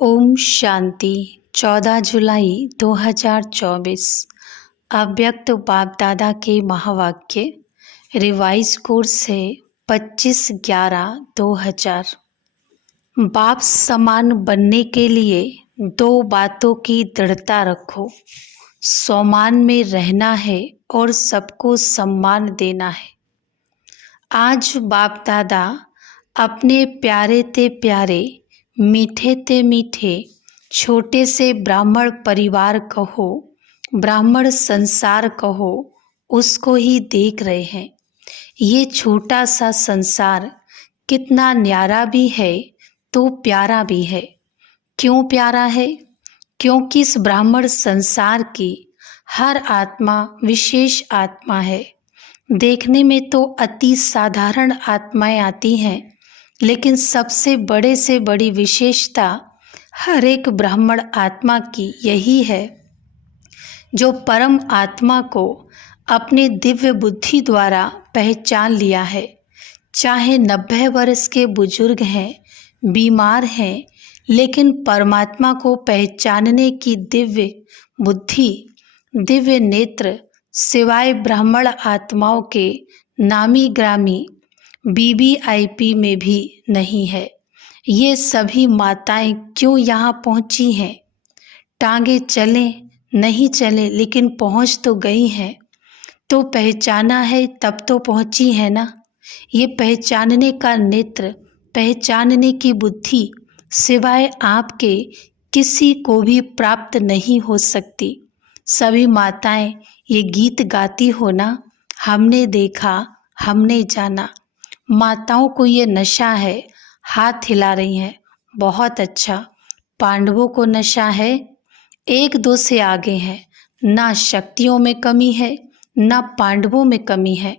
ओम शांति 14 जुलाई 2024 अव्यक्त बाप दादा के महावाक्य रिवाइज कोर्स है 25/11/2000। बाप समान बनने के लिए दो बातों की दृढ़ता रखो। सम्मान में रहना है और सबको सम्मान देना है। आज बाप दादा अपने प्यारे ते प्यारे मीठे ते मीठे छोटे से ब्राह्मण परिवार कहो, ब्राह्मण संसार कहो, उसको ही देख रहे हैं। ये छोटा सा संसार कितना न्यारा भी है तो प्यारा भी है। क्यों प्यारा है? क्योंकि इस ब्राह्मण संसार की हर आत्मा विशेष आत्मा है। देखने में तो अति साधारण आत्माएं आती हैं, लेकिन सबसे बड़े से बड़ी विशेषता हर एक ब्राह्मण आत्मा की यही है, जो परम आत्मा को अपने दिव्य बुद्धि द्वारा पहचान लिया है। चाहे 90 वर्ष के बुजुर्ग हैं, बीमार हैं, लेकिन परमात्मा को पहचानने की दिव्य बुद्धि, दिव्य नेत्र सिवाय ब्राह्मण आत्माओं के नामी ग्रामी वीवीआईपी में भी नहीं है। ये सभी माताएं क्यों यहाँ पहुँची हैं? टांगे चलें नहीं चलें, लेकिन पहुँच तो गई हैं। तो पहचाना है तब तो पहुँची है ना। ये पहचानने का नेत्र, पहचानने की बुद्धि सिवाय आपके किसी को भी प्राप्त नहीं हो सकती। सभी माताएं ये गीत गाती हो ना, हमने देखा, हमने जाना। माताओं को ये नशा है, हाथ हिला रही हैं। बहुत अच्छा। पांडवों को नशा है, 1-2 से आगे हैं। ना शक्तियों में कमी है, ना पांडवों में कमी है।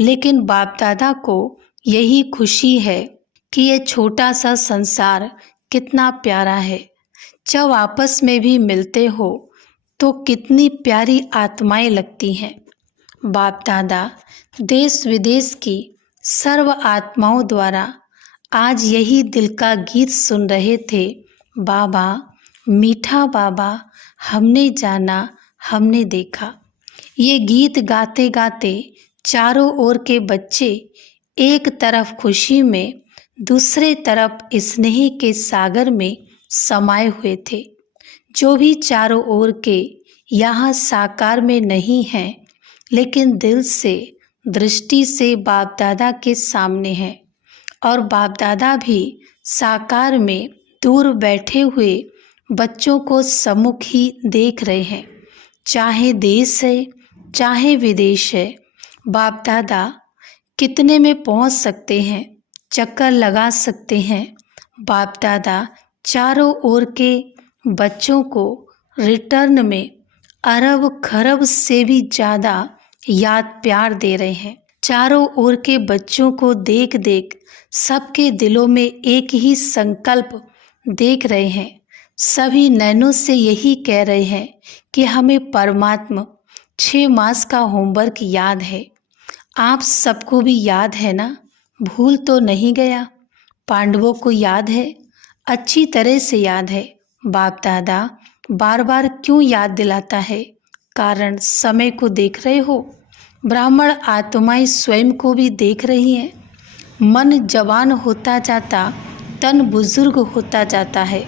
लेकिन बाप दादा को यही खुशी है कि ये छोटा सा संसार कितना प्यारा है। जब आपस में भी मिलते हो तो कितनी प्यारी आत्माएं लगती हैं। बाप दादा देश विदेश की सर्व आत्माओं द्वारा आज यही दिल का गीत सुन रहे थे। बाबा, मीठा बाबा, हमने जाना, हमने देखा। ये गीत गाते गाते चारों ओर के बच्चे एक तरफ खुशी में, दूसरे तरफ स्नेह के सागर में समाये हुए थे। जो भी चारों ओर के यहाँ साकार में नहीं हैं, लेकिन दिल से, दृष्टि से बाप दादा के सामने हैं। और बाप दादा भी साकार में दूर बैठे हुए बच्चों को सम्मुख ही देख रहे हैं। चाहे देश है, चाहे विदेश है, बाप दादा कितने में पहुंच सकते हैं, चक्कर लगा सकते हैं। बाप दादा चारों ओर के बच्चों को रिटर्न में अरब खरब से भी ज़्यादा याद प्यार दे रहे हैं। चारों ओर के बच्चों को देख देख सबके दिलों में एक ही संकल्प देख रहे हैं। सभी नैनों से यही कह रहे हैं कि हमें परमात्मा 6 मास का होमवर्क याद है। आप सबको भी याद है ना? भूल तो नहीं गया? पांडवों को याद है, अच्छी तरह से याद है। बाप दादा बार बार क्यों याद दिलाता है? कारण समय को देख रहे हो। ब्राह्मण आत्माएं स्वयं को भी देख रही हैं। मन जवान होता जाता, तन बुजुर्ग होता जाता है।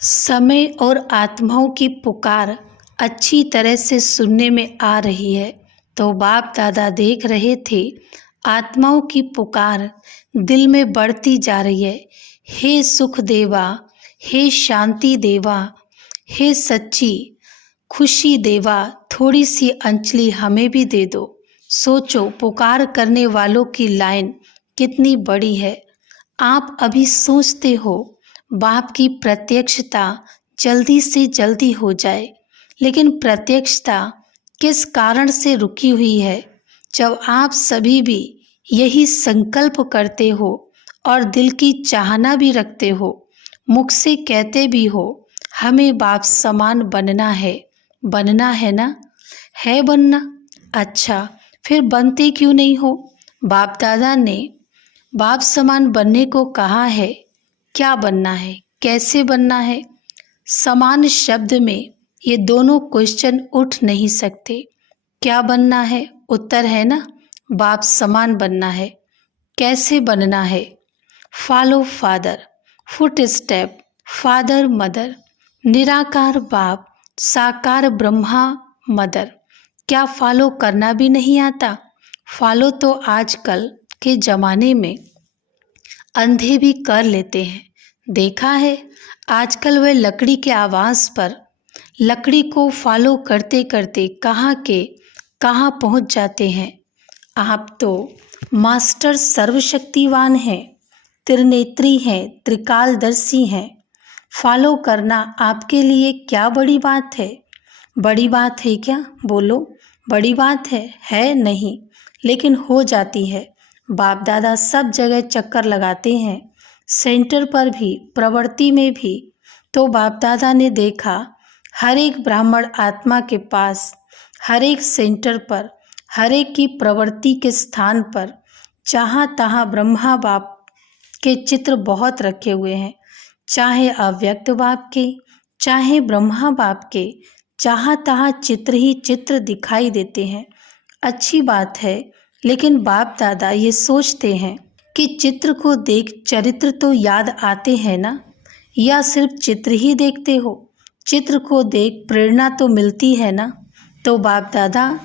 समय और आत्माओं की पुकार अच्छी तरह से सुनने में आ रही है। तो बाप दादा देख रहे थे आत्माओं की पुकार दिल में बढ़ती जा रही है। हे सुख देवा, हे शांति देवा, हे सच्ची खुशी देवा, थोड़ी सी अंजलि हमें भी दे दो। सोचो, पुकार करने वालों की लाइन कितनी बड़ी है। आप अभी सोचते हो बाप की प्रत्यक्षता जल्दी से जल्दी हो जाए, लेकिन प्रत्यक्षता किस कारण से रुकी हुई है? जब आप सभी भी यही संकल्प करते हो और दिल की चाहना भी रखते हो, मुख से कहते भी हो हमें बाप समान बनना है ना? है बनना? अच्छा, फिर बनते क्यों नहीं हो? बाप दादा ने बाप समान बनने को कहा है। क्या बनना है, कैसे बनना है? समान शब्द में ये दोनों क्वेश्चन उठ नहीं सकते। क्या बनना है? उत्तर है ना, बाप समान बनना है। कैसे बनना है? Follow father, foot step father mother, निराकार बाप साकार ब्रह्मा मदर। क्या फॉलो करना भी नहीं आता? फॉलो तो आजकल के ज़माने में अंधे भी कर लेते हैं। देखा है, आजकल वे लकड़ी के आवाज़ पर लकड़ी को फॉलो करते करते कहाँ के कहाँ पहुँच जाते हैं। आप तो मास्टर सर्वशक्तिवान हैं, त्रिनेत्री हैं, त्रिकालदर्शी हैं। फॉलो करना आपके लिए क्या बड़ी बात है? बड़ी बात है क्या? बोलो, बड़ी बात है नहीं, लेकिन हो जाती है। बाप दादा सब जगह चक्कर लगाते हैं, सेंटर पर भी, प्रवृत्ति में भी। तो बाप दादा ने देखा हर एक ब्राह्मण आत्मा के पास, हर एक सेंटर पर, हर एक की प्रवृत्ति के स्थान पर जहाँ तहाँ ब्रह्मा बाप के चित्र बहुत रखे हुए हैं। चाहे अव्यक्त बाप के, चाहे ब्रह्मा बाप के, जहाँ तहाँ चित्र ही चित्र दिखाई देते हैं। अच्छी बात है, लेकिन बाप दादा ये सोचते हैं कि चित्र को देख चरित्र तो याद आते हैं ना, या सिर्फ चित्र ही देखते हो? चित्र को देख प्रेरणा तो मिलती है ना। तो बाप दादा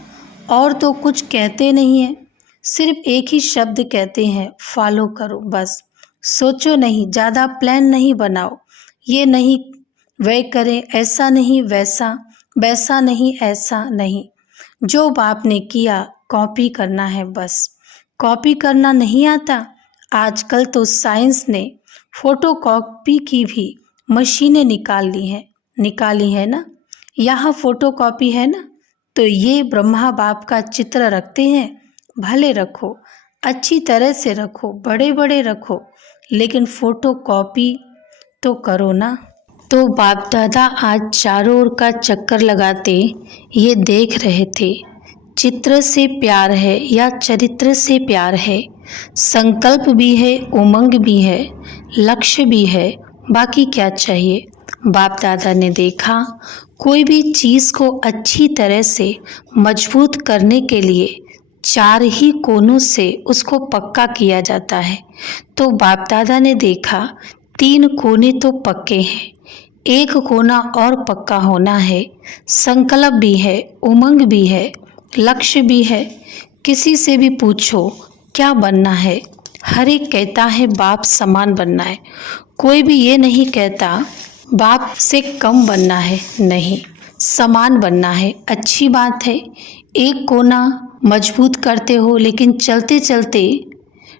और तो कुछ कहते नहीं हैं, सिर्फ एक ही शब्द कहते हैं, फॉलो करो बस। सोचो नहीं, ज़्यादा प्लान नहीं बनाओ, ये नहीं वह करें, ऐसा नहीं वैसा, वैसा नहीं ऐसा नहीं। जो बाप ने किया कॉपी करना है बस। कॉपी करना नहीं आता? आजकल तो साइंस ने फोटो कॉपी की भी मशीनें निकाली है ना। यहाँ फोटो कॉपी है ना, तो ये ब्रह्मा बाप का चित्र रखते हैं। भले रखो, अच्छी तरह से रखो, बड़े बड़े रखो, लेकिन फोटो कॉपी तो करो ना। तो बाप दादा आज चारों ओर का चक्कर लगाते ये देख रहे थे, चित्र से प्यार है या चरित्र से प्यार है? संकल्प भी है, उमंग भी है, लक्ष्य भी है, बाकी क्या चाहिए? बाप दादा ने देखा कोई भी चीज़ को अच्छी तरह से मजबूत करने के लिए चार ही कोनों से उसको पक्का किया जाता है। तो बाप दादा ने देखा 3 कोने तो पक्के हैं, एक कोना और पक्का होना है। संकल्प भी है, उमंग भी है, लक्ष्य भी है। किसी से भी पूछो क्या बनना है, हर एक कहता है बाप समान बनना है। कोई भी ये नहीं कहता बाप से कम बनना है, नहीं, समान बनना है। अच्छी बात है, एक कोना मजबूत करते हो, लेकिन चलते चलते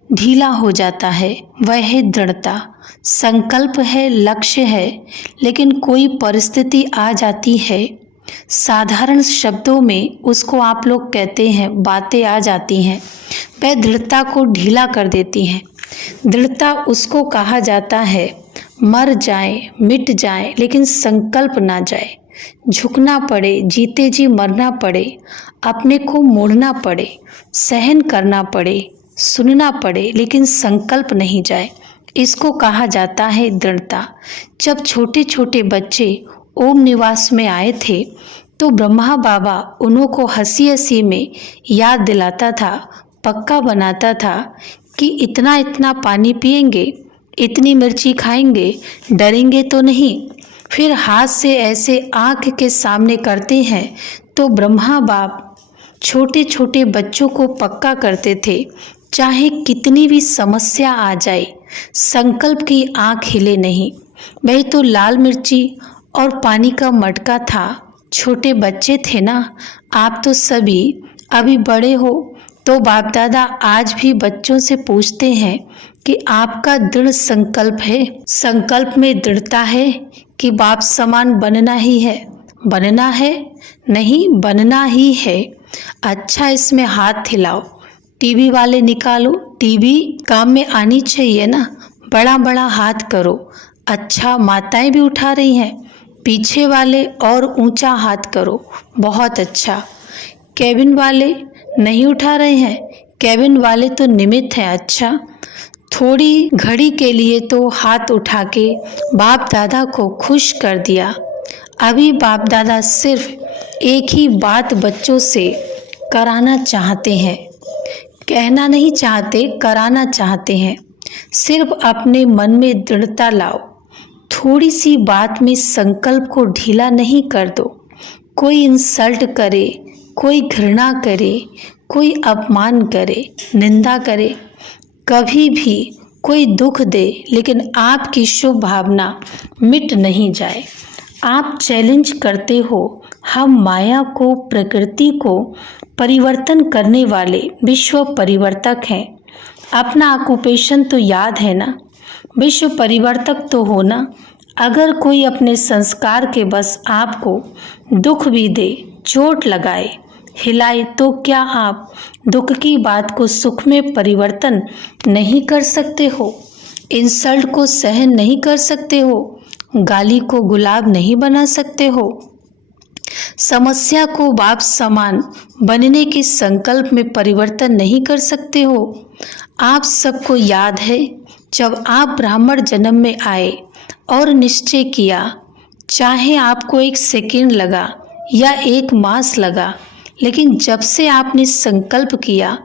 ढीला हो जाता है, वह है दृढ़ता। संकल्प है, लक्ष्य है, लेकिन कोई परिस्थिति आ जाती है, साधारण शब्दों में उसको आप लोग कहते हैं, बातें आ जाती हैं, वह दृढ़ता को ढीला कर देती हैं। दृढ़ता उसको कहा जाता है मर जाए, मिट जाए, लेकिन संकल्प ना जाए। झुकना पड़े, जीते जी मरना पड़े, अपने को मोड़ना पड़े, सहन करना पड़े, सुनना पड़े, लेकिन संकल्प नहीं जाए। इसको कहा जाता है दृढ़ता। जब छोटे छोटे बच्चे ओम निवास में आए थे, तो ब्रह्मा बाबा उन्हों को हंसी हंसी में याद दिलाता था, पक्का बनाता था कि इतना इतना पानी पिएंगे, इतनी मिर्ची खाएंगे, डरेंगे तो नहीं। फिर हाथ से ऐसे आँख के सामने करते हैं, तो ब्रह्मा बाप छोटे छोटे बच्चों को पक्का करते थे, चाहे कितनी भी समस्या आ जाए, संकल्प की आँख हिले नहीं। वही तो लाल मिर्ची और पानी का मटका था। छोटे बच्चे थे ना, आप तो सभी अभी बड़े हो। तो बाप दादा आज भी बच्चों से पूछते हैं कि आपका दृढ़ संकल्प है, संकल्प में दृढ़ता है कि बाप समान बनना ही है? बनना है नहीं, बनना ही है। अच्छा, इसमें हाथ हिलाओ, टीवी वाले निकालो, टीवी काम में आनी चाहिए ना, बड़ा बड़ा हाथ करो। अच्छा, माताएं भी उठा रही हैं, पीछे वाले और ऊंचा हाथ करो, बहुत अच्छा। केबिन वाले नहीं उठा रहे हैं, केबिन वाले तो निमित्त हैं। अच्छा, थोड़ी घड़ी के लिए तो हाथ उठा के बाप दादा को खुश कर दिया। अभी बाप दादा सिर्फ एक ही बात बच्चों से कराना चाहते हैं, कहना नहीं चाहते, कराना चाहते हैं। सिर्फ अपने मन में दृढ़ता लाओ, थोड़ी सी बात में संकल्प को ढीला नहीं कर दो। कोई इंसल्ट करे, कोई घृणा करे, कोई अपमान करे, निंदा करे, कभी भी कोई दुख दे, लेकिन आपकी शुभ भावना मिट नहीं जाए। आप चैलेंज करते हो, हम माया को, प्रकृति को परिवर्तन करने वाले विश्व परिवर्तक हैं। अपना ऑक्यूपेशन तो याद है ना, विश्व परिवर्तक तो हो ना। अगर कोई अपने संस्कार के बस आपको दुख भी दे, चोट लगाए, हिलाए, तो क्या आप दुख की बात को सुख में परिवर्तन नहीं कर सकते हो? इंसल्ट को सहन नहीं कर सकते हो? गाली को गुलाब नहीं बना सकते हो? समस्या को बाप समान बनने के संकल्प में परिवर्तन नहीं कर सकते हो? आप सबको याद है, जब आप ब्राह्मण जन्म में आए और निश्चय किया, चाहे आपको 1 सेकंड लगा या 1 मास लगा, लेकिन जब से आपने संकल्प किया,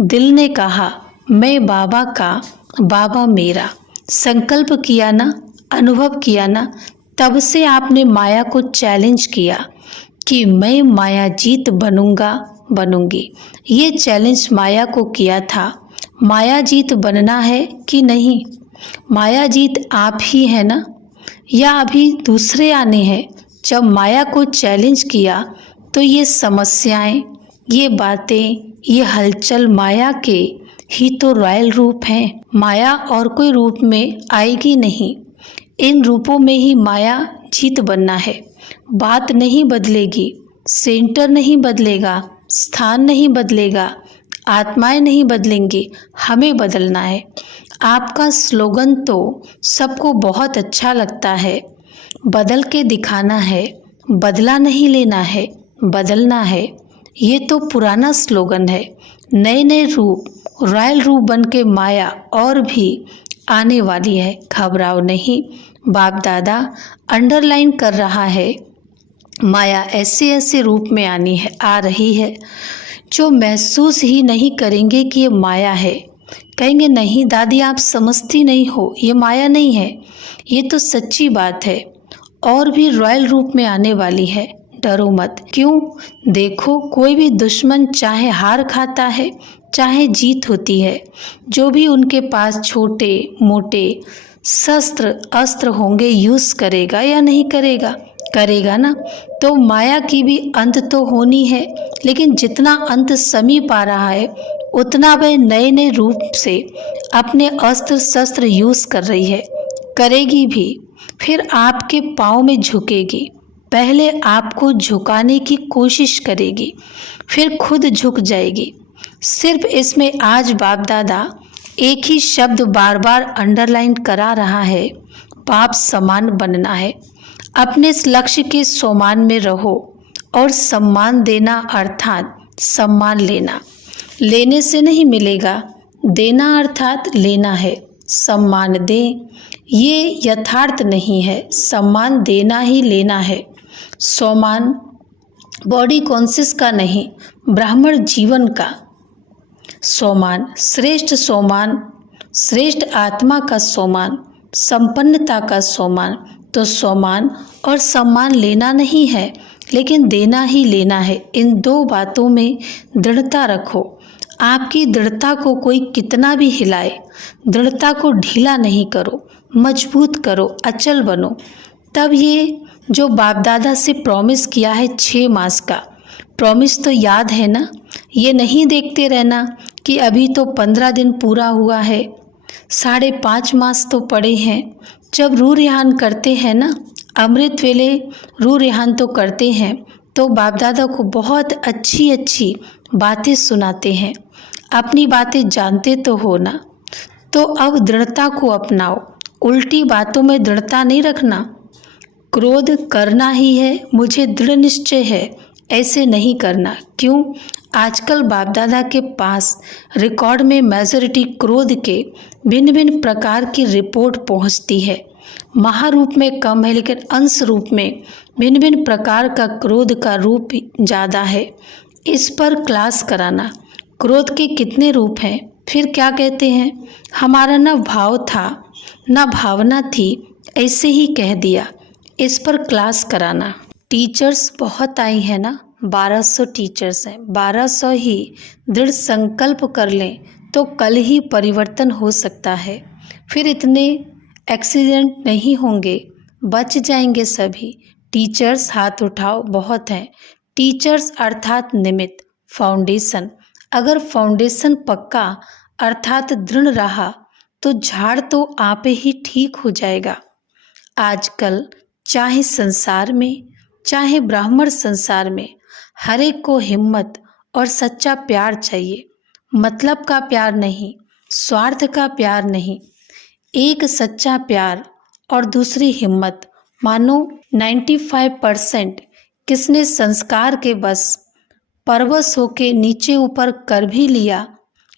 दिल ने कहा मैं बाबा का, बाबा मेरा, संकल्प किया ना, अनुभव किया ना, तब से आपने माया को चैलेंज किया कि मैं माया जीत बनूंगा, बनूंगी। ये चैलेंज माया को किया था। माया जीत बनना है कि नहीं? माया जीत आप ही है ना, या अभी दूसरे आने हैं? जब माया को चैलेंज किया तो ये समस्याएं, ये बातें, ये हलचल माया के ही तो रॉयल रूप हैं। माया और कोई रूप में आएगी नहीं। इन रूपों में ही माया जीत बनना है। बात नहीं बदलेगी, सेंटर नहीं बदलेगा, स्थान नहीं बदलेगा, आत्माएं नहीं बदलेंगी, हमें बदलना है। आपका स्लोगन तो सबको बहुत अच्छा लगता है, बदल के दिखाना है, बदला नहीं लेना है, बदलना है। ये तो पुराना स्लोगन है। नए नए रूप, रॉयल रूप बन के माया और भी आने वाली है। घबराओ नहीं, बाप दादा अंडरलाइन कर रहा है, माया ऐसे ऐसे रूप में आ रही है जो महसूस ही नहीं करेंगे कि ये माया है। कहेंगे नहीं दादी आप समझती नहीं हो, ये माया नहीं है, ये तो सच्ची बात है। और भी रॉयल रूप में आने वाली है, डरो मत। क्यों? देखो, कोई भी दुश्मन चाहे हार खाता है, चाहे जीत होती है, जो भी उनके पास छोटे मोटे शस्त्र अस्त्र होंगे, यूज करेगा या नहीं करेगा? करेगा ना। तो माया की भी अंत तो होनी है, लेकिन जितना अंत समीप आ रहा है, उतना वह नए नए रूप से अपने अस्त्र शस्त्र यूज कर रही है, करेगी भी। फिर आपके पाँव में झुकेगी, पहले आपको झुकाने की कोशिश करेगी, फिर खुद झुक जाएगी। सिर्फ इसमें आज बाप दादा एक ही शब्द बार बार अंडरलाइन करा रहा है, बाप समान बनना है। अपने इस लक्ष्य के सम्मान में रहो और सम्मान देना अर्थात सम्मान लेना। लेने से नहीं मिलेगा, देना अर्थात लेना है। सम्मान दें, ये यथार्थ नहीं है, सम्मान देना ही लेना है। सम्मान बॉडी कॉन्शियस का नहीं, ब्राह्मण जीवन का सम्मान, श्रेष्ठ सम्मान, श्रेष्ठ आत्मा का सम्मान, संपन्नता का सम्मान। तो सम्मान और सम्मान लेना नहीं है, लेकिन देना ही लेना है। इन 2 बातों में दृढ़ता रखो। आपकी दृढ़ता को कोई कितना भी हिलाए, दृढ़ता को ढीला नहीं करो, मजबूत करो, अचल बनो। तब ये जो बाप दादा से प्रॉमिस किया है 6 मास का प्रॉमिस तो याद है ना? ये नहीं देखते रहना कि अभी तो 15 दिन पूरा हुआ है, 5.5 मास तो पड़े हैं। जब रूह रिहान करते हैं ना, अमृत वेले रूह रिहान तो करते हैं, तो बाप दादा को बहुत अच्छी अच्छी बातें सुनाते हैं। अपनी बातें जानते तो हो ना, तो अब दृढ़ता को अपनाओ। उल्टी बातों में दृढ़ता नहीं रखना। क्रोध करना ही है, मुझे दृढ़ निश्चय है, ऐसे नहीं करना। क्यों? आजकल बाप दादा के पास रिकॉर्ड में मेजॉरिटी क्रोध के भिन्न भिन्न प्रकार की रिपोर्ट पहुंचती है। महारूप में कम है लेकिन अंश रूप में भिन्न भिन्न प्रकार का क्रोध का रूप ज़्यादा है। इस पर क्लास कराना। क्रोध के कितने रूप हैं? फिर क्या कहते हैं? हमारा न भाव था न भावना थी, ऐसे ही कह दिया। इस पर क्लास कराना। टीचर्स बहुत आई हैं ना, 1200 टीचर्स हैं। 1200 ही दृढ़ संकल्प कर लें तो कल ही परिवर्तन हो सकता है। फिर इतने एक्सीडेंट नहीं होंगे, बच जाएंगे सभी। टीचर्स हाथ उठाओ, बहुत हैं। टीचर्स अर्थात निमित्त, फाउंडेशन। अगर फाउंडेशन पक्का अर्थात दृढ़ रहा तो झाड़ तो आप ही ठीक हो जाएगा। आजकल चाहे संसार में चाहे ब्राह्मण संसार में हर एक को हिम्मत और सच्चा प्यार चाहिए। मतलब का प्यार नहीं, स्वार्थ का प्यार नहीं। एक सच्चा प्यार और दूसरी हिम्मत। मानो 95% किसने संस्कार के बस परवश होके नीचे ऊपर कर भी लिया,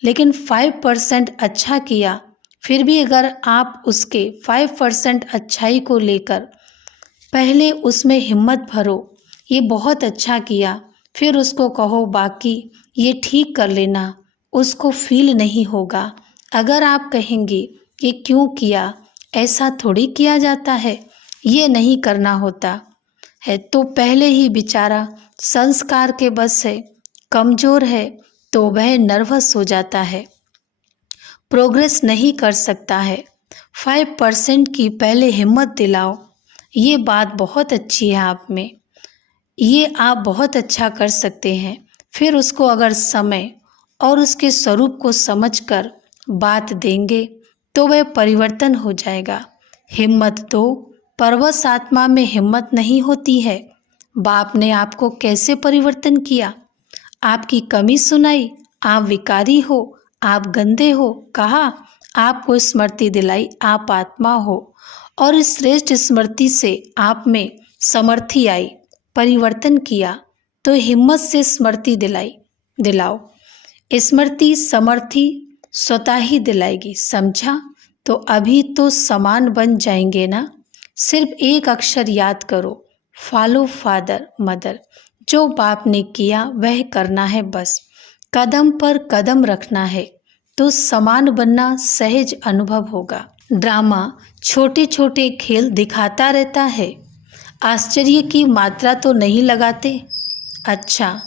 लेकिन 5% अच्छा किया। फिर भी अगर आप उसके 5% अच्छाई को लेकर पहले उसमें हिम्मत भरो, ये बहुत अच्छा किया, फिर उसको कहो बाकी ये ठीक कर लेना, उसको फील नहीं होगा। अगर आप कहेंगे ये क्यों किया, ऐसा थोड़ी किया जाता है, ये नहीं करना होता है, तो पहले ही बेचारा संस्कार के बस है, कमज़ोर है, तो वह नर्वस हो जाता है, प्रोग्रेस नहीं कर सकता है। 5% की पहले हिम्मत दिलाओ। ये बात बहुत अच्छी है आप में, ये आप बहुत अच्छा कर सकते हैं। फिर उसको अगर समय और उसके स्वरूप को समझकर बात देंगे तो वह परिवर्तन हो जाएगा। हिम्मत दो, परवश आत्मा में हिम्मत नहीं होती है। बाप ने आपको कैसे परिवर्तन किया? आपकी कमी सुनाई, आप विकारी हो, आप गंदे हो, कहा, आपको स्मृति दिलाई आप आत्मा हो, और इस श्रेष्ठ स्मृति से आप में समर्थी आई, परिवर्तन किया, तो हिम्मत से स्मृति दिलाओ। स्मृति समर्थी स्वतः ही दिलाएगी, समझा? तो अभी तो समान बन जाएंगे ना। सिर्फ एक अक्षर याद करो, फॉलो फादर मदर। जो बाप ने किया वह करना है बस, कदम पर कदम रखना है तो समान बनना सहज अनुभव होगा। ड्रामा छोटे छोटे खेल दिखाता रहता है, आश्चर्य की मात्रा तो नहीं लगाते। अच्छा,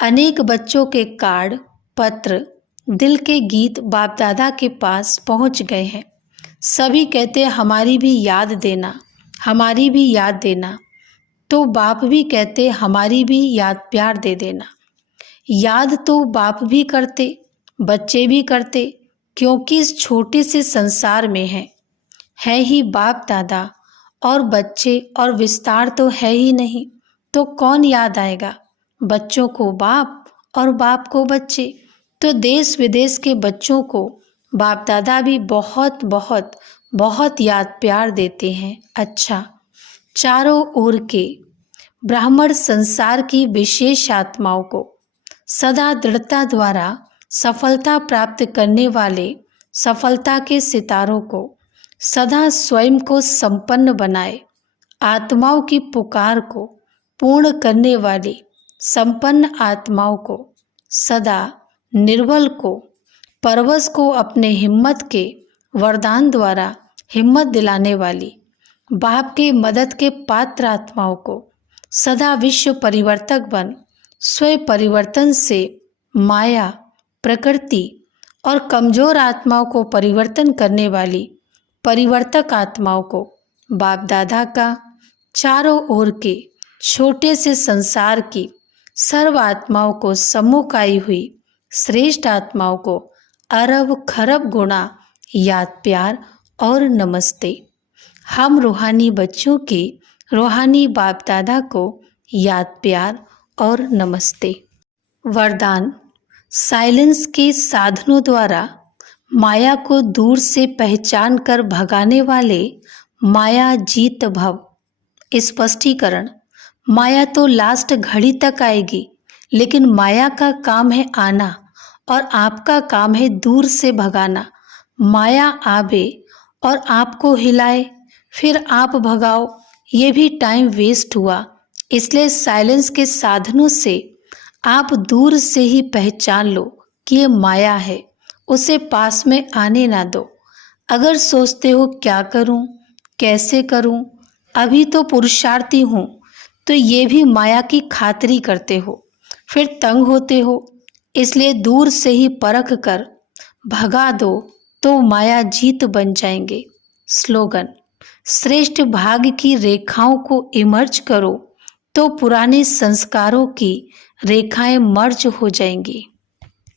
अनेक बच्चों के कार्ड, पत्र, दिल के गीत बाप दादा के पास पहुंच गए हैं। सभी कहते हमारी भी याद देना, हमारी भी याद देना। तो बाप भी कहते हमारी भी याद प्यार दे देना। याद तो बाप भी करते, बच्चे भी करते, क्योंकि इस छोटे से संसार में है ही बाप दादा और बच्चे, और विस्तार तो है ही नहीं, तो कौन याद आएगा? बच्चों को बाप और बाप को बच्चे। तो देश विदेश के बच्चों को बाप दादा भी बहुत बहुत बहुत याद प्यार देते हैं। अच्छा, चारों ओर के ब्राह्मण संसार की विशेष आत्माओं को सदा दृढ़ता द्वारा सफलता प्राप्त करने वाले सफलता के सितारों को सदा स्वयं को संपन्न बनाए, आत्माओं की पुकार को पूर्ण करने वाली संपन्न आत्माओं को सदा निर्बल को परवश को अपने हिम्मत के वरदान द्वारा हिम्मत दिलाने वाली बाप के मदद के पात्र आत्माओं को सदा विश्व परिवर्तक बन स्वयं परिवर्तन से माया, प्रकृति और कमजोर आत्माओं को परिवर्तन करने वाली परिवर्तक आत्माओं को बाप दादा का चारों ओर के छोटे से संसार की सर्व आत्माओं को सम्मुख आई हुई श्रेष्ठ आत्माओं को अरब खरब गुणा याद प्यार और नमस्ते। हम रूहानी बच्चों के रूहानी बाप दादा को याद प्यार और नमस्ते। वरदान। साइलेंस के साधनों द्वारा माया को दूर से पहचान कर भगाने वाले माया जीत भव। स्पष्टीकरण। माया तो लास्ट घड़ी तक आएगी, लेकिन माया का काम है आना और आपका काम है दूर से भगाना। माया आवे और आपको हिलाए, फिर आप भगाओ, ये भी टाइम वेस्ट हुआ। इसलिए साइलेंस के साधनों से आप दूर से ही पहचान लो कि ये माया है, उसे पास में आने ना दो। अगर सोचते हो क्या करूं, कैसे करूं, अभी तो पुरुषार्थी हूं, तो ये भी माया की खातिरी करते हो, फिर तंग होते हो। इसलिए दूर से ही परख कर भगा दो तो माया जीत बन जाएंगे। स्लोगन: श्रेष्ठ भाग्य की रेखाओं को इमर्ज करो तो पुराने संस्कारों की रेखाएं मर्ज हो जाएंगी।